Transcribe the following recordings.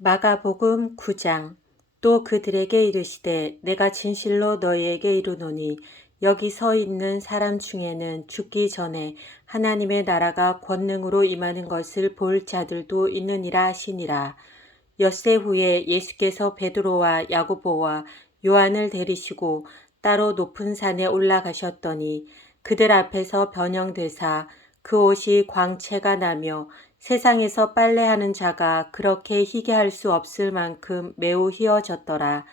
마가복음 9장. 또 그들에게 이르시되 내가 진실로 너희에게 이르노니 여기 서 있는 사람 중에는 죽기 전에 하나님의 나라가 권능으로 임하는 것을 볼 자들도 있느니라 하시니라. 엿새 후에 예수께서 베드로와 야고보와 요한을 데리시고 따로 높은 산에 올라가셨더니 그들 앞에서 변형되사 그 옷이 광채가 나며 세상에서 빨래하는 자가 그렇게 희게 할 수 없을 만큼 매우 희어졌더라.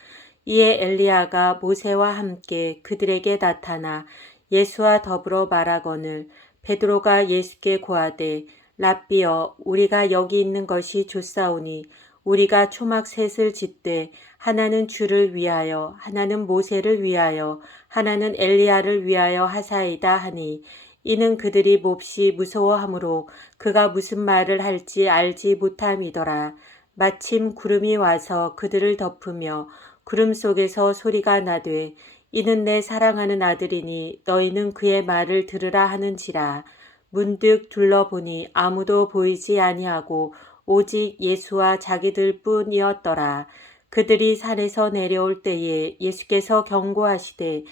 이에 엘리야가 모세와 함께 그들에게 나타나 예수와 더불어 말하거늘 베드로가 예수께 고하되 랍비여 우리가 여기 있는 것이 좋사오니 우리가 초막 셋을 짓되 하나는 주를 위하여 하나는 모세를 위하여 하나는 엘리야를 위하여 하사이다 하니 이는 그들이 몹시 무서워하므로 그가 무슨 말을 할지 알지 못함이더라. 마침 구름이 와서 그들을 덮으며 구름 속에서 소리가 나되 이는 내 사랑하는 아들이니 너희는 그의 말을 들으라 하는지라. 문득 둘러보니 아무도 보이지 아니하고 오직 예수와 자기들 뿐이었더라. 그들이 산에서 내려올 때에 예수께서 경고하시되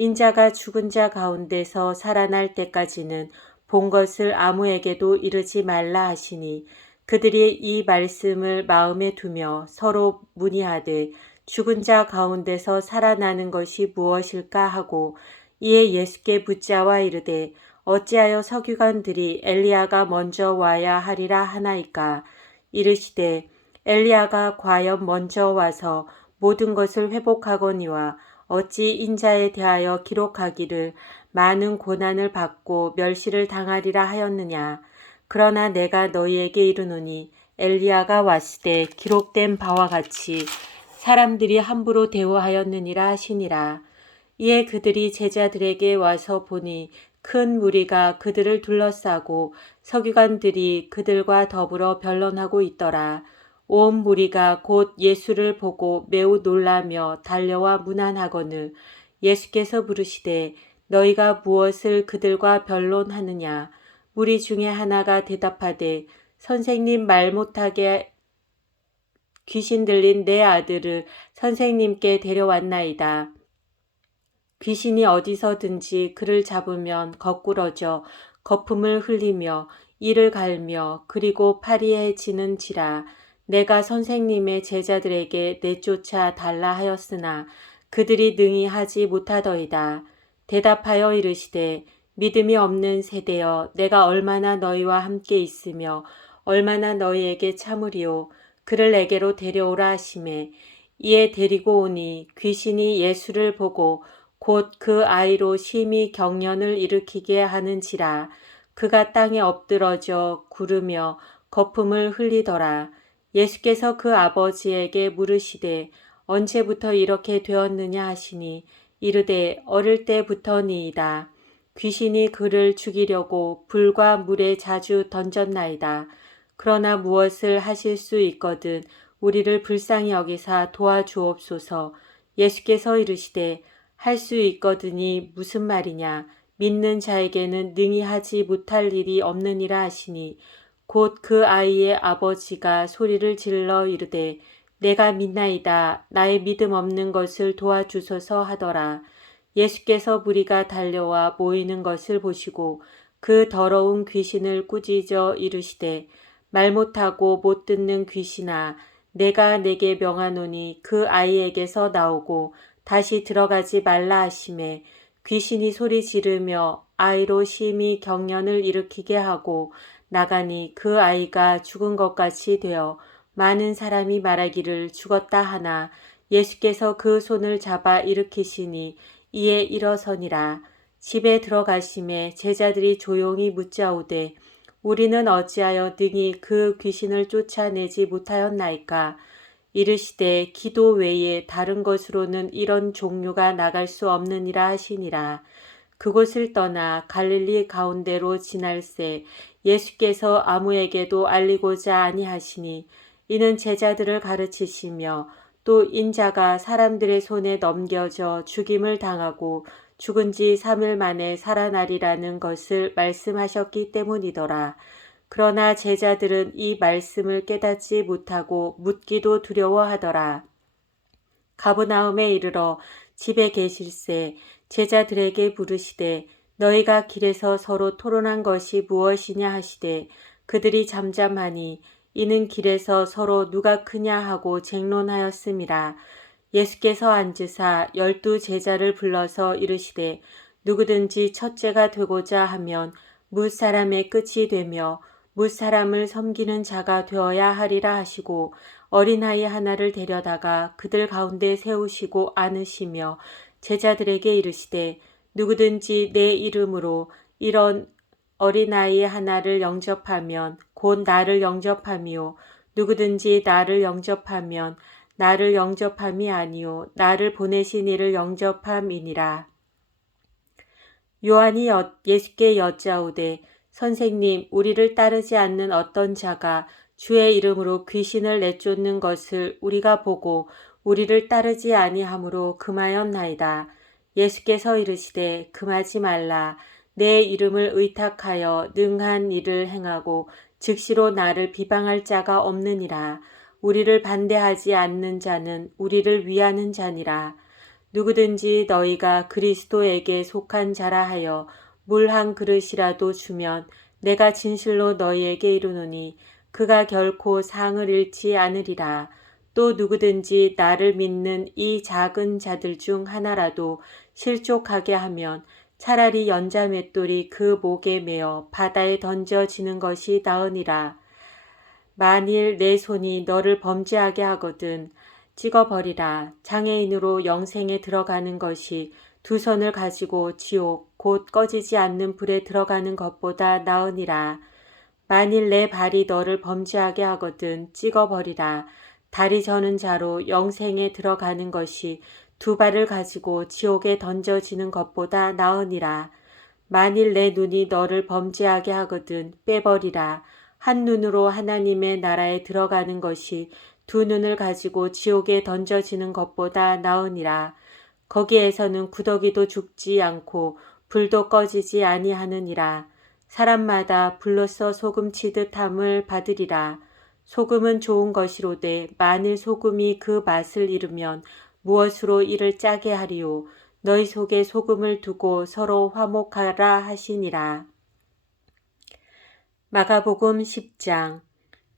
인자가 죽은 자 가운데서 살아날 때까지는 본 것을 아무에게도 이르지 말라 하시니 그들이 이 말씀을 마음에 두며 서로 문의하되 죽은 자 가운데서 살아나는 것이 무엇일까 하고 이에 예수께 붙자와 이르되 어찌하여 서기관들이 엘리야가 먼저 와야 하리라 하나이까. 이르시되 엘리야가 과연 먼저 와서 모든 것을 회복하거니와 어찌 인자에 대하여 기록하기를 많은 고난을 받고 멸시를 당하리라 하였느냐. 그러나 내가 너희에게 이르노니 엘리야가 왔을 때 기록된 바와 같이 사람들이 함부로 대우하였느니라 하시니라. 이에 그들이 제자들에게 와서 보니 큰 무리가 그들을 둘러싸고 서기관들이 그들과 더불어 변론하고 있더라. 온 무리가 곧 예수를 보고 매우 놀라며 달려와 문안하거늘 예수께서 부르시되 너희가 무엇을 그들과 변론하느냐. 무리 중에 하나가 대답하되 선생님 말 못하게 귀신 들린 내 아들을 선생님께 데려왔나이다. 귀신이 어디서든지 그를 잡으면 거꾸러져 거품을 흘리며 이를 갈며 그리고 파리에 지는지라. 내가 선생님의 제자들에게 내쫓아 달라 하였으나 그들이 능히 하지 못하더이다. 대답하여 이르시되 믿음이 없는 세대여 내가 얼마나 너희와 함께 있으며 얼마나 너희에게 참으리오. 그를 내게로 데려오라 하시매 이에 데리고 오니 귀신이 예수를 보고 곧 그 아이로 심히 경련을 일으키게 하는지라. 그가 땅에 엎드러져 구르며 거품을 흘리더라. 예수께서 그 아버지에게 물으시되 언제부터 이렇게 되었느냐 하시니 이르되 어릴 때부터니이다. 귀신이 그를 죽이려고 불과 물에 자주 던졌나이다. 그러나 무엇을 하실 수 있거든 우리를 불쌍히 여기사 도와주옵소서. 예수께서 이르시되 할 수 있거든이 무슨 말이냐. 믿는 자에게는 능히 하지 못할 일이 없느니라 하시니 곧 그 아이의 아버지가 소리를 질러 이르되 내가 믿나이다. 나의 믿음 없는 것을 도와주소서 하더라. 예수께서 무리가 달려와 모이는 것을 보시고 그 더러운 귀신을 꾸짖어 이르시되 말 못하고 못 듣는 귀신아 내가 내게 명하노니 그 아이에게서 나오고 다시 들어가지 말라 하시매 귀신이 소리 지르며 아이로 심히 경련을 일으키게 하고 나가니 그 아이가 죽은 것 같이 되어 많은 사람이 말하기를 죽었다 하나 예수께서 그 손을 잡아 일으키시니 이에 일어서니라. 집에 들어가심에 제자들이 조용히 묻자오되 우리는 어찌하여 능히 그 귀신을 쫓아내지 못하였나이까. 이르시되 기도 외에 다른 것으로는 이런 종류가 나갈 수 없느니라 하시니라. 그곳을 떠나 갈릴리 가운데로 지날새 예수께서 아무에게도 알리고자 아니하시니 이는 제자들을 가르치시며 또 인자가 사람들의 손에 넘겨져 죽임을 당하고 죽은 지 3일 만에 살아나리라는 것을 말씀하셨기 때문이더라. 그러나 제자들은 이 말씀을 깨닫지 못하고 묻기도 두려워하더라. 가버나움에 이르러 집에 계실새 제자들에게 부르시되 너희가 길에서 서로 토론한 것이 무엇이냐 하시되 그들이 잠잠하니 이는 길에서 서로 누가 크냐 하고 쟁론하였음이라. 예수께서 앉으사 12 제자를 불러서 이르시되 누구든지 첫째가 되고자 하면 뭇 사람의 끝이 되며 뭇 사람을 섬기는 자가 되어야 하리라 하시고 어린아이 하나를 데려다가 그들 가운데 세우시고 안으시며 제자들에게 이르시되 누구든지 내 이름으로 이런 어린아이 하나를 영접하면 곧 나를 영접함이요 누구든지 나를 영접하면 나를 영접함이 아니요 나를 보내신 이를 영접함이니라. 요한이 예수께 여짜오되 선생님 우리를 따르지 않는 어떤 자가 주의 이름으로 귀신을 내쫓는 것을 우리가 보고 우리를 따르지 아니하므로 금하였나이다. 예수께서 이르시되 금하지 말라. 내 이름을 의탁하여 능한 일을 행하고 즉시로 나를 비방할 자가 없느니라. 우리를 반대하지 않는 자는 우리를 위하는 자니라. 누구든지 너희가 그리스도에게 속한 자라 하여 물 한 그릇이라도 주면 내가 진실로 너희에게 이르노니 그가 결코 상을 잃지 않으리라. 또 누구든지 나를 믿는 이 작은 자들 중 하나라도 실족하게 하면 차라리 연자맷돌이 그 목에 매어 바다에 던져지는 것이 나으니라. 만일 내 손이 너를 범죄하게 하거든 찍어버리라. 장애인으로 영생에 들어가는 것이 두 손을 가지고 지옥 곧 꺼지지 않는 불에 들어가는 것보다 나으니라. 만일 내 발이 너를 범죄하게 하거든 찍어버리라. 다리 저는 자로 영생에 들어가는 것이 두 발을 가지고 지옥에 던져지는 것보다 나으니라. 만일 내 눈이 너를 범죄하게 하거든 빼버리라. 한 눈으로 하나님의 나라에 들어가는 것이 두 눈을 가지고 지옥에 던져지는 것보다 나으니라. 거기에서는 구더기도 죽지 않고 불도 꺼지지 아니하느니라. 사람마다 불로써 소금 치듯 함을 받으리라. 소금은 좋은 것이로되 만일 소금이 그 맛을 잃으면 무엇으로 이를 짜게 하리요. 너희 속에 소금을 두고 서로 화목하라 하시니라. 마가복음 10장.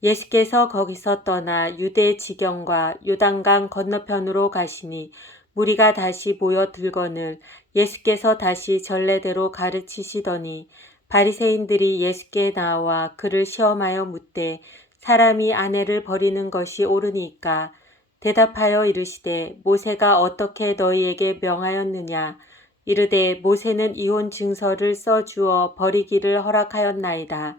예수께서 거기서 떠나 유대 지경과 요단강 건너편으로 가시니 무리가 다시 모여 들거늘 예수께서 다시 전례대로 가르치시더니 바리새인들이 예수께 나와 그를 시험하여 묻되 사람이 아내를 버리는 것이 옳으니까 대답하여 이르시되 모세가 어떻게 너희에게 명하였느냐. 이르되 모세는 이혼 증서를 써주어 버리기를 허락하였나이다.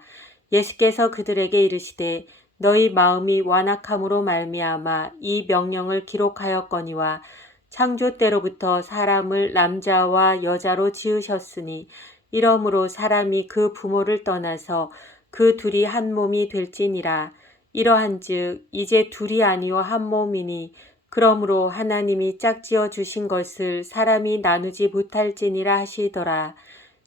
예수께서 그들에게 이르시되 너희 마음이 완악함으로 말미암아 이 명령을 기록하였거니와 창조 때로부터 사람을 남자와 여자로 지으셨으니 이러므로 사람이 그 부모를 떠나서 그 둘이 한 몸이 될지니라. 이러한즉 이제 둘이 아니요 한 몸이니 그러므로 하나님이 짝지어 주신 것을 사람이 나누지 못할지니라 하시더라.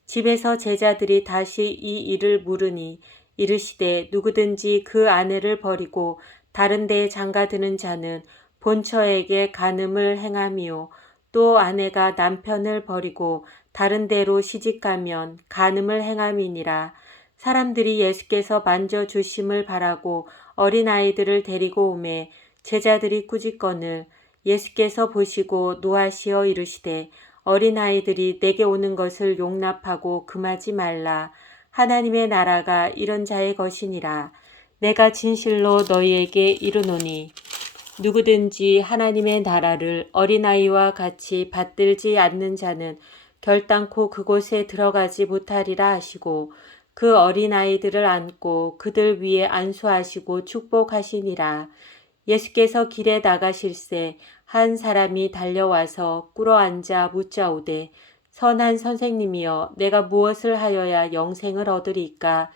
집에서 제자들이 다시 이 일을 물으니 이르시되 누구든지 그 아내를 버리고 다른 데에 장가드는 자는 본처에게 간음을 행함이요 또 아내가 남편을 버리고 다른 데로 시집가면 간음을 행함이니라. 사람들이 예수께서 만져주심을 바라고 어린아이들을 데리고 오매 제자들이 꾸짖거늘 예수께서 보시고 노하시어 이르시되 어린아이들이 내게 오는 것을 용납하고 금하지 말라. 하나님의 나라가 이런 자의 것이니라. 내가 진실로 너희에게 이르노니 누구든지 하나님의 나라를 어린아이와 같이 받들지 않는 자는 결단코 그곳에 들어가지 못하리라 하시고 그 어린아이들을 안고 그들 위에 안수하시고 축복하시니라. 예수께서 길에 나가실새 한 사람이 달려와서 꿇어앉아 묻자오되 선한 선생님이여 내가 무엇을 하여야 영생을 얻으리까?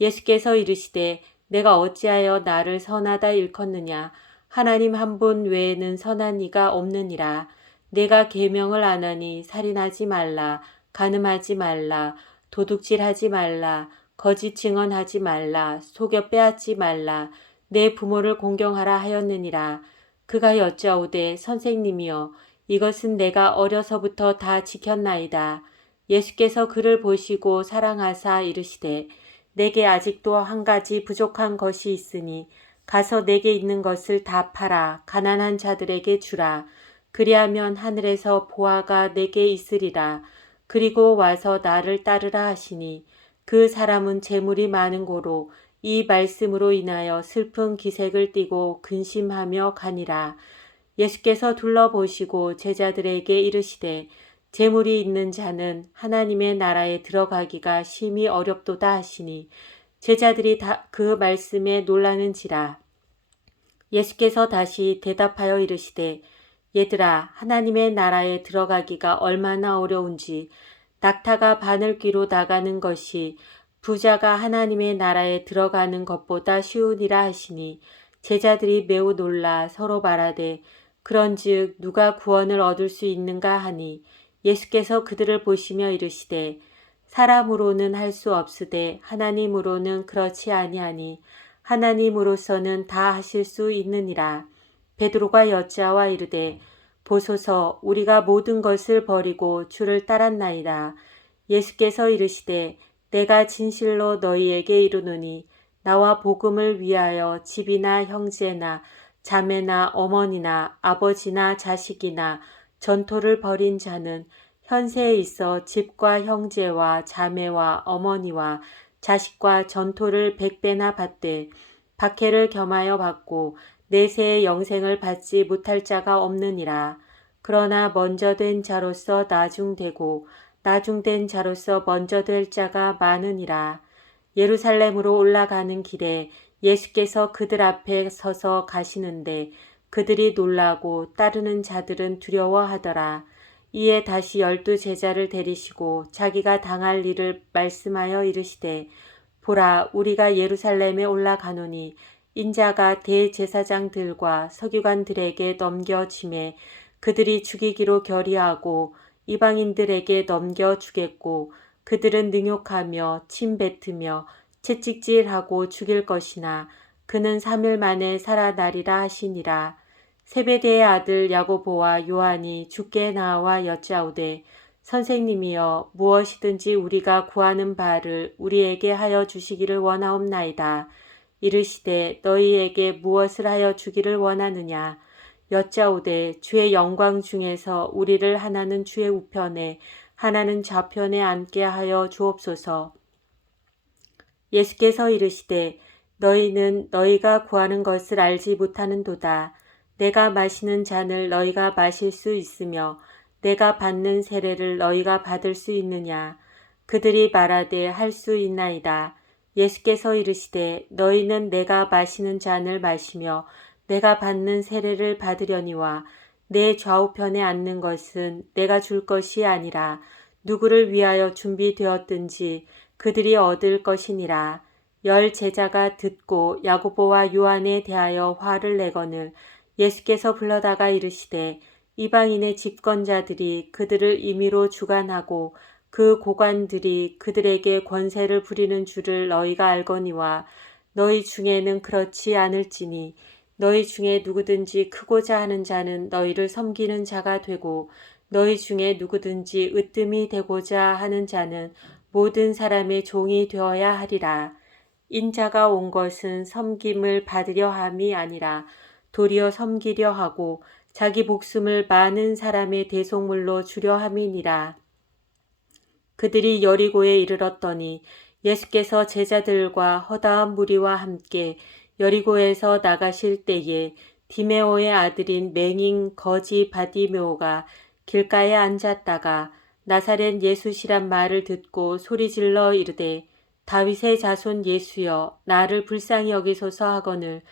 예수께서 이르시되 내가 어찌하여 나를 선하다 일컫느냐? 하나님 한 분 외에는 선한 이가 없느니라. 내가 계명을 안 하니 살인하지 말라, 간음하지 말라, 도둑질하지 말라, 거짓 증언하지 말라, 속여 빼앗지 말라, 내 부모를 공경하라 하였느니라. 그가 여짜오되 선생님이여 이것은 내가 어려서부터 다 지켰나이다. 예수께서 그를 보시고 사랑하사 이르시되 내게 아직도 한 가지 부족한 것이 있으니 가서 내게 있는 것을 다 팔아 가난한 자들에게 주라. 그리하면 하늘에서 보화가 내게 있으리라. 그리고 와서 나를 따르라 하시니 그 사람은 재물이 많은 고로 이 말씀으로 인하여 슬픈 기색을 띠고 근심하며 가니라. 예수께서 둘러보시고 제자들에게 이르시되 재물이 있는 자는 하나님의 나라에 들어가기가 심히 어렵도다 하시니 제자들이 다 그 말씀에 놀라는지라. 예수께서 다시 대답하여 이르시되 얘들아 하나님의 나라에 들어가기가 얼마나 어려운지 낙타가 바늘귀로 나가는 것이 부자가 하나님의 나라에 들어가는 것보다 쉬우니라 하시니 제자들이 매우 놀라 서로 말하되 그런즉 누가 구원을 얻을 수 있는가 하니 예수께서 그들을 보시며 이르시되 사람으로는 할 수 없으되 하나님으로는 그렇지 아니하니 하나님으로서는 다 하실 수 있느니라. 베드로가 여짜와 이르되 보소서 우리가 모든 것을 버리고 주를 따랐나이다. 예수께서 이르시되 내가 진실로 너희에게 이르노니 나와 복음을 위하여 집이나 형제나 자매나 어머니나 아버지나 자식이나 전토를 벌인 자는 현세에 있어 집과 형제와 자매와 어머니와 자식과 전토를 100배나 받되 박해를 겸하여 받고 내세의 영생을 받지 못할 자가 없느니라. 그러나 먼저 된 자로서 나중되고 나중된 자로서 먼저 될 자가 많으니라. 예루살렘으로 올라가는 길에 예수께서 그들 앞에 서서 가시는데 그들이 놀라고 따르는 자들은 두려워하더라. 이에 다시 12 제자를 데리시고 자기가 당할 일을 말씀하여 이르시되 보라 우리가 예루살렘에 올라가노니 인자가 대제사장들과 서기관들에게 넘겨짐에 그들이 죽이기로 결의하고 이방인들에게 넘겨주겠고 그들은 능욕하며 침뱉으며 채찍질하고 죽일 것이나 그는 3일 만에 살아나리라 하시니라. 세베대의 아들 야고보와 요한이 주께 나와 여짜오되 선생님이여 무엇이든지 우리가 구하는 바를 우리에게 하여 주시기를 원하옵나이다. 이르시되 너희에게 무엇을 하여 주기를 원하느냐. 여짜오되 주의 영광 중에서 우리를 하나는 주의 우편에 하나는 좌편에 앉게 하여 주옵소서. 예수께서 이르시되 너희는 너희가 구하는 것을 알지 못하는도다. 내가 마시는 잔을 너희가 마실 수 있으며 내가 받는 세례를 너희가 받을 수 있느냐. 그들이 말하되 할 수 있나이다. 예수께서 이르시되 너희는 내가 마시는 잔을 마시며 내가 받는 세례를 받으려니와 내 좌우편에 앉는 것은 내가 줄 것이 아니라 누구를 위하여 준비되었든지 그들이 얻을 것이니라. 10 제자가 듣고 야고보와 요한에 대하여 화를 내거늘 예수께서 불러다가 이르시되 이방인의 집권자들이 그들을 임의로 주관하고 그 고관들이 그들에게 권세를 부리는 줄을 너희가 알거니와 너희 중에는 그렇지 않을지니 너희 중에 누구든지 크고자 하는 자는 너희를 섬기는 자가 되고 너희 중에 누구든지 으뜸이 되고자 하는 자는 모든 사람의 종이 되어야 하리라. 인자가 온 것은 섬김을 받으려 함이 아니라 도리어 섬기려 하고 자기 목숨을 많은 사람의 대속물로 주려 함이니라. 그들이 여리고에 이르렀더니 예수께서 제자들과 허다한 무리와 함께 여리고에서 나가실 때에 디메오의 아들인 맹인 거지 바디메오가 길가에 앉았다가 나사렛 예수시란 말을 듣고 소리질러 이르되 다윗의 자손 예수여 나를 불쌍히 여기소서 하거늘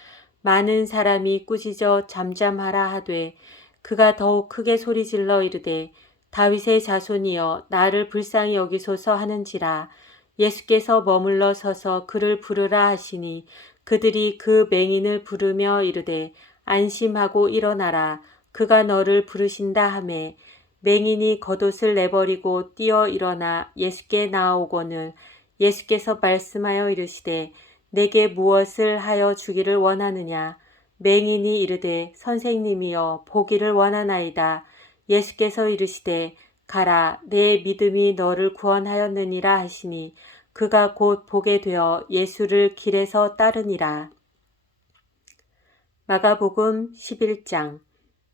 많은 사람이 꾸짖어 잠잠하라 하되 그가 더욱 크게 소리질러 이르되 다윗의 자손이여 나를 불쌍히 여기소서 하는지라. 예수께서 머물러 서서 그를 부르라 하시니 그들이 그 맹인을 부르며 이르되 안심하고 일어나라. 그가 너를 부르신다 하매 맹인이 겉옷을 내버리고 뛰어 일어나 예수께 나아오거늘 예수께서 말씀하여 이르시되 내게 무엇을 하여 주기를 원하느냐. 맹인이 이르되 선생님이여 보기를 원하나이다. 예수께서 이르시되 가라 내 믿음이 너를 구원하였느니라 하시니 그가 곧 보게 되어 예수를 길에서 따르니라. 마가복음 11장.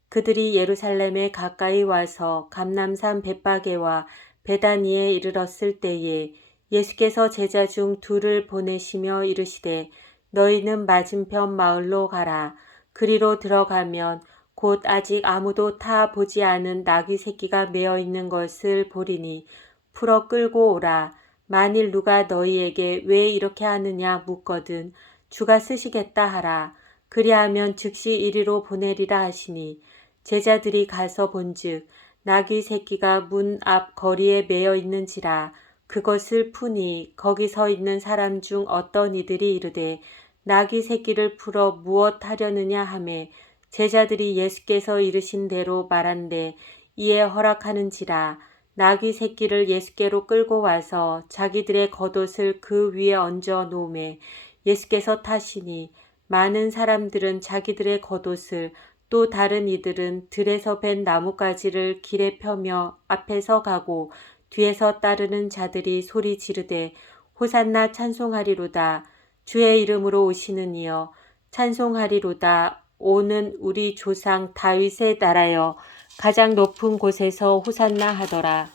그들이 예루살렘에 가까이 와서 감람산 벳바게와 베다니에 이르렀을 때에 예수께서 제자 중 둘을 보내시며 이르시되 너희는 맞은편 마을로 가라. 그리로 들어가면 곧 아직 아무도 타 보지 않은 나귀 새끼가 매어 있는 것을 보리니 풀어 끌고 오라. 만일 누가 너희에게 왜 이렇게 하느냐 묻거든 주가 쓰시겠다 하라. 그리하면 즉시 이리로 보내리라 하시니 제자들이 가서 본즉 나귀 새끼가 문 앞 거리에 매어 있는지라. 그것을 푸니 거기 서 있는 사람 중 어떤 이들이 이르되 나귀 새끼를 풀어 무엇 하려느냐 하매 제자들이 예수께서 이르신 대로 말한대 이에 허락하는지라. 나귀 새끼를 예수께로 끌고 와서 자기들의 겉옷을 그 위에 얹어 놓음에 예수께서 타시니 많은 사람들은 자기들의 겉옷을 또 다른 이들은 들에서 벤 나뭇가지를 길에 펴며 앞에서 가고 뒤에서 따르는 자들이 소리 지르되 호산나 찬송하리로다. 주의 이름으로 오시는 이여 찬송하리로다. 오는 우리 조상 다윗의 나라여 가장 높은 곳에서 호산나 하더라.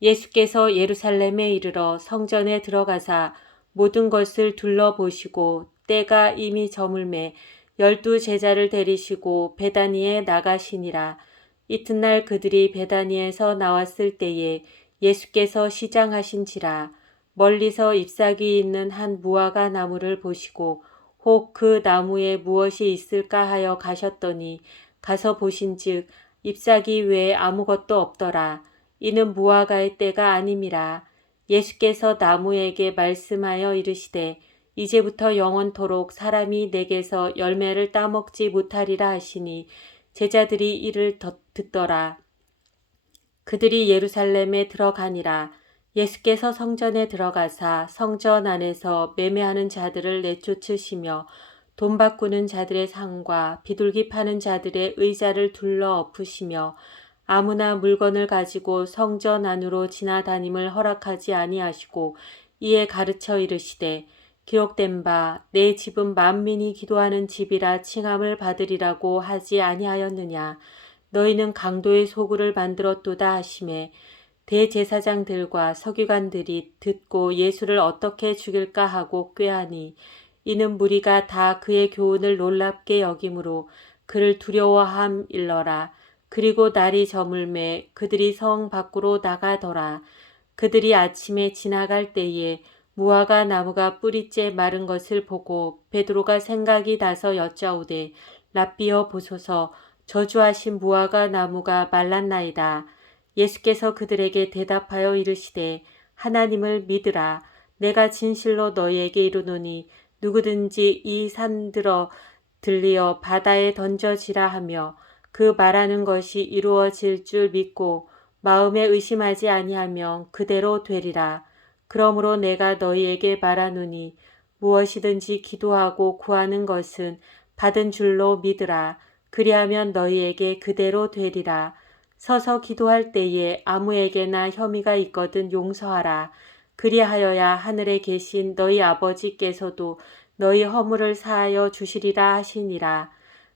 예수께서 예루살렘에 이르러 성전에 들어가사 모든 것을 둘러보시고 때가 이미 저물매 12 제자를 데리시고 베다니에 나가시니라. 이튿날 그들이 베다니에서 나왔을 때에 예수께서 시장하신지라. 멀리서 잎사귀 있는 한 무화과 나무를 보시고 혹 그 나무에 무엇이 있을까 하여 가셨더니 가서 보신즉 잎사귀 외에 아무것도 없더라. 이는 무화과의 때가 아님이라. 예수께서 나무에게 말씀하여 이르시되 이제부터 영원토록 사람이 내게서 열매를 따먹지 못하리라 하시니 제자들이 이를 듣더라. 그들이 예루살렘에 들어가니라. 예수께서 성전에 들어가사 성전 안에서 매매하는 자들을 내쫓으시며 돈 바꾸는 자들의 상과 비둘기 파는 자들의 의자를 둘러 엎으시며 아무나 물건을 가지고 성전 안으로 지나다님을 허락하지 아니하시고 이에 가르쳐 이르시되 기록된 바 내 집은 만민이 기도하는 집이라 칭함을 받으리라고 하지 아니하였느냐. 너희는 강도의 소굴을 만들었도다 하시매 대제사장들과 서기관들이 듣고 예수를 어떻게 죽일까 하고 꾀하니 이는 무리가 다 그의 교훈을 놀랍게 여김으로 그를 두려워함일러라. 그리고 날이 저물매 그들이 성 밖으로 나가더라. 그들이 아침에 지나갈 때에 무화과 나무가 뿌리째 마른 것을 보고 베드로가 생각이 나서 여짜오되 랍비여 보소서 저주하신 무화과 나무가 말랐나이다. 예수께서 그들에게 대답하여 이르시되 하나님을 믿으라. 내가 진실로 너희에게 이르노니 누구든지 이 산들어 들리어 바다에 던져지라 하며 그 말하는 것이 이루어질 줄 믿고 마음에 의심하지 아니하면 그대로 되리라. 그러므로 내가 너희에게 말하노니 무엇이든지 기도하고 구하는 것은 받은 줄로 믿으라. 그리하면 너희에게 그대로 되리라. 서서 기도할 때에 아무에게나 혐의가 있거든 용서하라. 그리하여야 하늘에 계신 너희 아버지께서도 너희 허물을 사하여 주시리라 하시니라.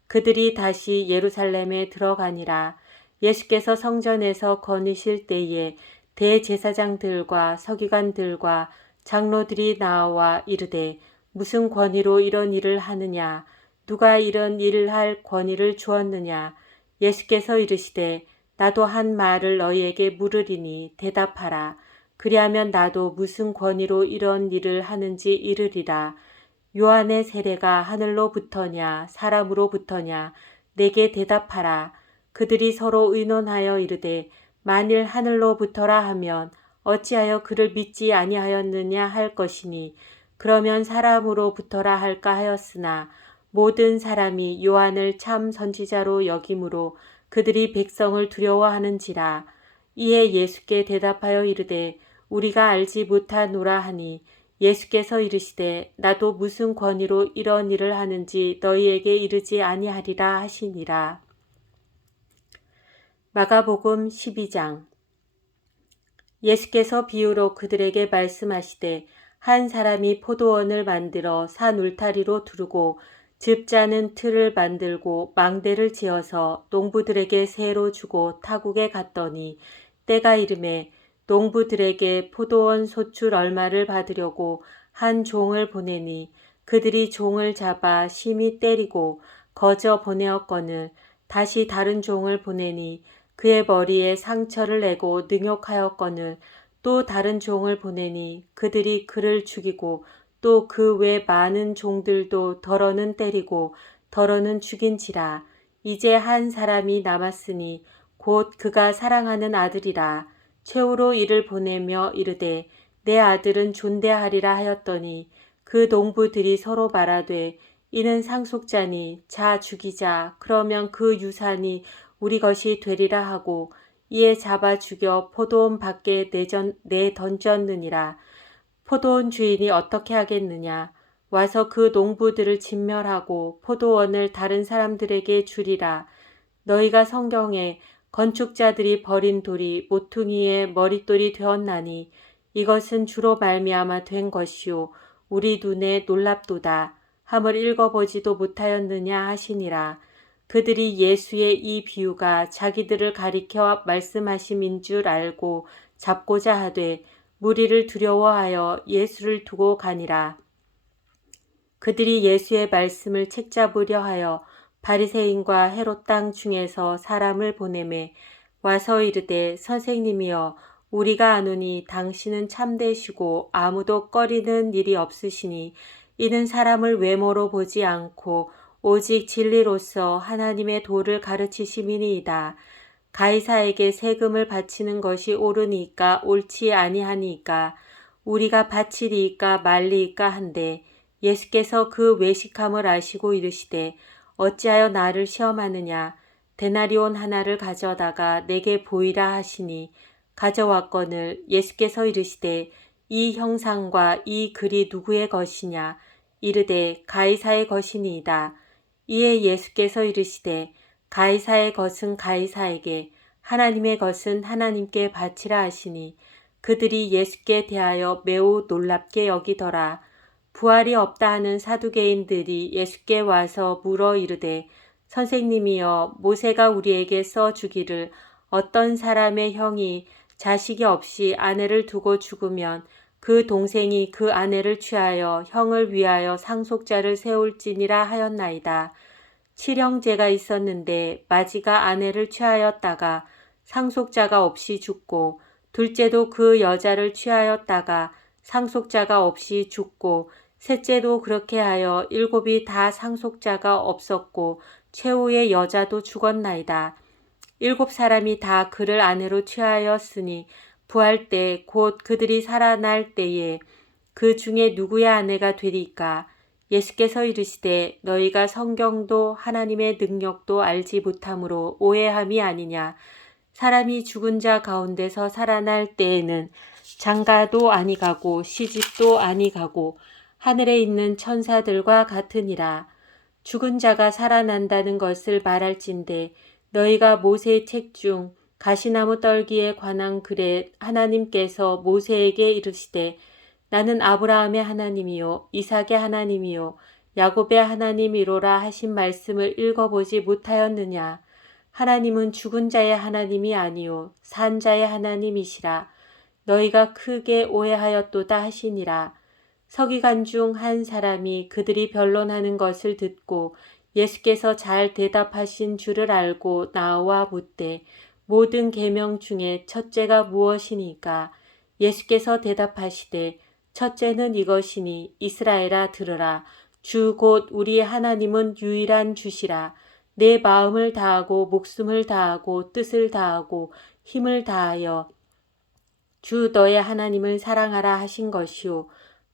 그들이 다시 예루살렘에 들어가니라. 예수께서 성전에서 거니실 때에 대제사장들과 서기관들과 장로들이 나와 이르되 무슨 권위로 이런 일을 하느냐. 누가 이런 일을 할 권위를 주었느냐. 예수께서 이르시되 나도 한 말을 너희에게 물으리니 대답하라. 그리하면 나도 무슨 권위로 이런 일을 하는지 이르리라. 요한의 세례가 하늘로부터냐 사람으로부터냐 내게 대답하라. 그들이 서로 의논하여 이르되 만일 하늘로부터라 하면 어찌하여 그를 믿지 아니하였느냐 할 것이니 그러면 사람으로부터라 할까 하였으나 모든 사람이 요한을 참 선지자로 여김으로 그들이 백성을 두려워하는지라. 이에 예수께 대답하여 이르되 우리가 알지 못하노라 하니 예수께서 이르시되 나도 무슨 권위로 이런 일을 하는지 너희에게 이르지 아니하리라 하시니라. 마가복음 12장. 예수께서 비유로 그들에게 말씀하시되 한 사람이 포도원을 만들어 산 울타리로 두르고 즙 짜는 틀을 만들고 망대를 지어서 농부들에게 세로 주고 타국에 갔더니 때가 이름에 농부들에게 포도원 소출 얼마를 받으려고 한 종을 보내니 그들이 종을 잡아 심히 때리고 거저 보내었거늘 다시 다른 종을 보내니 그의 머리에 상처를 내고 능욕하였거늘 또 다른 종을 보내니 그들이 그를 죽이고 또 그 외 많은 종들도 더러는 때리고 더러는 죽인지라. 이제 한 사람이 남았으니 곧 그가 사랑하는 아들이라. 최후로 이를 보내며 이르되 내 아들은 존대하리라 하였더니 그 농부들이 서로 말하되 이는 상속자니 자 죽이자. 그러면 그 유산이 우리 것이 되리라 하고 이에 잡아 죽여 포도원 밖에 내던졌느니라. 포도원 주인이 어떻게 하겠느냐. 와서 그 농부들을 진멸하고 포도원을 다른 사람들에게 주리라. 너희가 성경에 건축자들이 버린 돌이 모퉁이의 머릿돌이 되었나니 이것은 주로 말미암아 된 것이요 우리 눈에 놀랍도다 함을 읽어보지도 못하였느냐 하시니라. 그들이 예수의 이 비유가 자기들을 가리켜 말씀하심인 줄 알고 잡고자 하되 무리를 두려워하여 예수를 두고 가니라. 그들이 예수의 말씀을 책잡으려 하여 바리새인과 헤롯 땅 중에서 사람을 보내매 와서 이르되 선생님이여 우리가 아노니 당신은 참되시고 아무도 꺼리는 일이 없으시니 이는 사람을 외모로 보지 않고 오직 진리로서 하나님의 도를 가르치심이니이다. 가이사에게 세금을 바치는 것이 옳으니까 옳지 아니하니까 우리가 바치리이까 말리이까 한데 예수께서 그 외식함을 아시고 이르시되 어찌하여 나를 시험하느냐. 데나리온 하나를 가져다가 내게 보이라 하시니 가져왔거늘 예수께서 이르시되 이 형상과 이 글이 누구의 것이냐. 이르되 가이사의 것이니이다. 이에 예수께서 이르시되 가이사의 것은 가이사에게 하나님의 것은 하나님께 바치라 하시니 그들이 예수께 대하여 매우 놀랍게 여기더라. 부활이 없다 하는 사두개인들이 예수께 와서 물어 이르되 선생님이여 모세가 우리에게 써 주기를 어떤 사람의 형이 자식이 없이 아내를 두고 죽으면 그 동생이 그 아내를 취하여 형을 위하여 상속자를 세울지니라 하였나이다. 칠형제가 있었는데 마지가 아내를 취하였다가 상속자가 없이 죽고 둘째도 그 여자를 취하였다가 상속자가 없이 죽고 셋째도 그렇게 하여 일곱이 다 상속자가 없었고 최후의 여자도 죽었나이다. 일곱 사람이 다 그를 아내로 취하였으니 부활 때 곧 그들이 살아날 때에 그 중에 누구의 아내가 되리까? 예수께서 이르시되 너희가 성경도 하나님의 능력도 알지 못함으로 오해함이 아니냐. 사람이 죽은 자 가운데서 살아날 때에는 장가도 아니가고 시집도 아니가고 하늘에 있는 천사들과 같으니라. 죽은 자가 살아난다는 것을 말할진대 너희가 모세의 책 중 가시나무 떨기에 관한 글에 하나님께서 모세에게 이르시되 나는 아브라함의 하나님이요 이삭의 하나님이요 야곱의 하나님이로라 하신 말씀을 읽어보지 못하였느냐. 하나님은 죽은 자의 하나님이 아니요 산 자의 하나님이시라. 너희가 크게 오해하였도다 하시니라. 서기관 중 한 사람이 그들이 변론하는 것을 듣고 예수께서 잘 대답하신 줄을 알고 나와 묻되 모든 계명 중에 첫째가 무엇이니까? 예수께서 대답하시되 첫째는 이것이니 이스라엘아 들으라. 주 곧 우리 하나님은 유일한 주시라. 내 마음을 다하고 목숨을 다하고 뜻을 다하고 힘을 다하여 주 너의 하나님을 사랑하라 하신 것이요.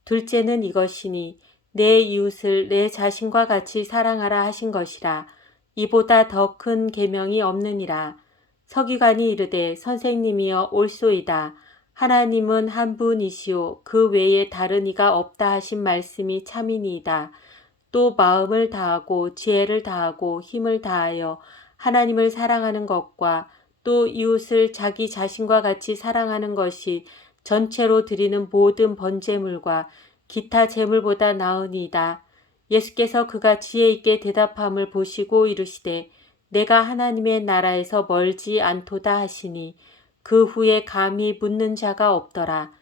둘째는 이것이니 내 이웃을 내 자신과 같이 사랑하라 하신 것이라. 이보다 더 큰 계명이 없느니라. 서기관이 이르되 선생님이여 옳소이다. 하나님은 한 분이시오 그 외에 다른 이가 없다 하신 말씀이 참이니이다. 또 마음을 다하고 지혜를 다하고 힘을 다하여 하나님을 사랑하는 것과 또 이웃을 자기 자신과 같이 사랑하는 것이 전체로 드리는 모든 번제물과 기타 제물보다 나으니이다. 예수께서 그가 지혜 있게 대답함을 보시고 이르시되 내가 하나님의 나라에서 멀지 않도다 하시니 그 후에 감히 묻는 자가 없더라.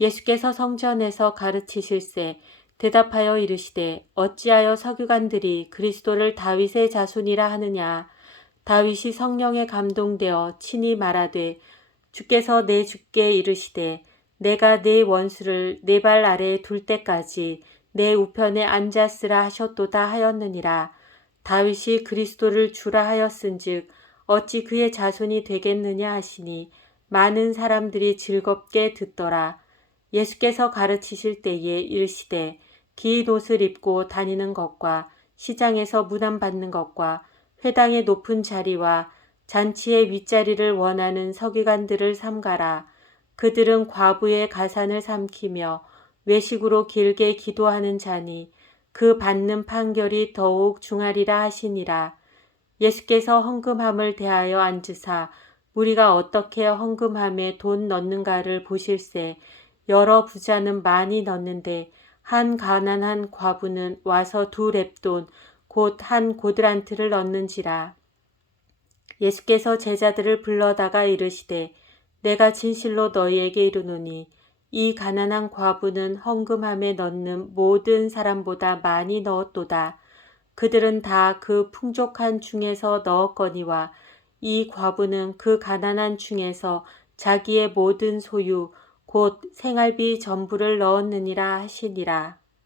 예수께서 성전에서 가르치실세 대답하여 이르시되 어찌하여 서기관들이 그리스도를 다윗의 자손이라 하느냐. 다윗이 성령에 감동되어 친히 말하되 주께서 내 주께 이르시되 내가 내 원수를 내 발 아래에 둘 때까지 내 우편에 앉았으라 하셨도다 하였느니라. 다윗이 그리스도를 주라 하였은즉 어찌 그의 자손이 되겠느냐 하시니 많은 사람들이 즐겁게 듣더라. 예수께서 가르치실 때에 이르시되 긴 옷을 입고 다니는 것과 시장에서 문안받는 것과 회당의 높은 자리와 잔치의 윗자리를 원하는 서기관들을 삼가라. 그들은 과부의 가산을 삼키며 외식으로 길게 기도하는 자니 그 받는 판결이 더욱 중하리라 하시니라. 예수께서 헌금함을 대하여 앉으사 우리가 어떻게 헌금함에 돈 넣는가를 보실세. 여러 부자는 많이 넣는데 한 가난한 과부는 와서 2렙돈 곧 한 고드란트를 넣는지라. 예수께서 제자들을 불러다가 이르시되 내가 진실로 너희에게 이르노니 이 가난한 과부는 헌금함에 넣는 모든 사람보다 많이 넣었도다. 그들은 다 그 풍족한 중에서 넣었거니와 이 과부는 그 가난한 중에서 자기의 모든 소유 곧 생활비 전부를 넣었느니라 하시니라.